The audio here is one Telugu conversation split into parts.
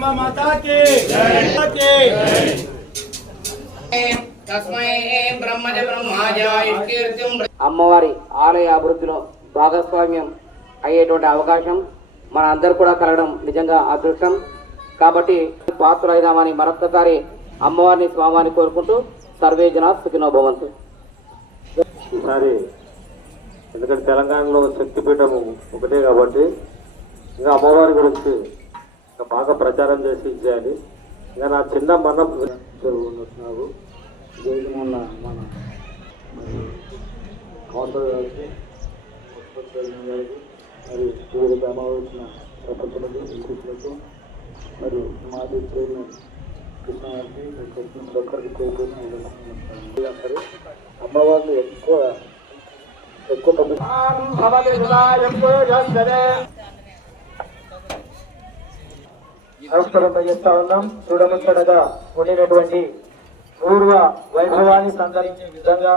మాతాకి అమ్మవారి ఆలయ అభివృద్ధిలో భాగస్వామ్యం అయ్యేటువంటి అవకాశం మన అందరు కూడా కలగడం నిజంగా అదృష్టం. కాబట్టి పాత్రులైదామని మరొక్కసారి అమ్మవారిని స్వామిని కోరుకుంటూ సర్వే జన సుఖినో భవంతు. ఎందుకంటే తెలంగాణలో శక్తిపీఠం ఒకటే కాబట్టి ఇంకా అమ్మవారి గురించి బాగా ప్రచారం చేసి చేయాలి. ఇంకా నా చిన్న మనం జరుగుతున్నారు మన మన మరి కౌన్సిలర్ గారికి మున్సిపల్ చైర్మన్ గారికి మరియు వివిధ గ్రామాలు వచ్చిన ప్రపంచలకు ఇంగ్లీష్లకు మరియు మాజీ చైర్మన్ కృష్ణ గారికి ప్రతి ఒక్కరికి సరే అమ్మవారిని ఎక్కువ ఎక్కువ నమస్కారం చేస్తా ఉన్నాం. చూడముచ్చటగా ఉండినటువంటి పూర్వ వైభవాన్ని సంతరించే విధంగా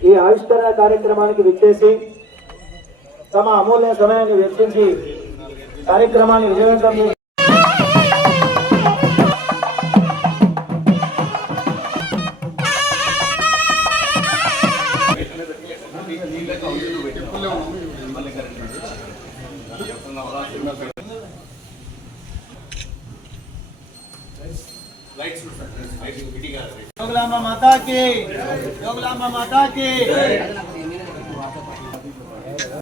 ఈ ఆవిష్కరణ కార్యక్రమానికి విచ్చేసి తమ అమూల్య సమయాన్ని వెచ్చించి కార్యక్రమాన్ని విజయవంతం యోగులాంబ మాతాకి యోగులాంబ మాతాకి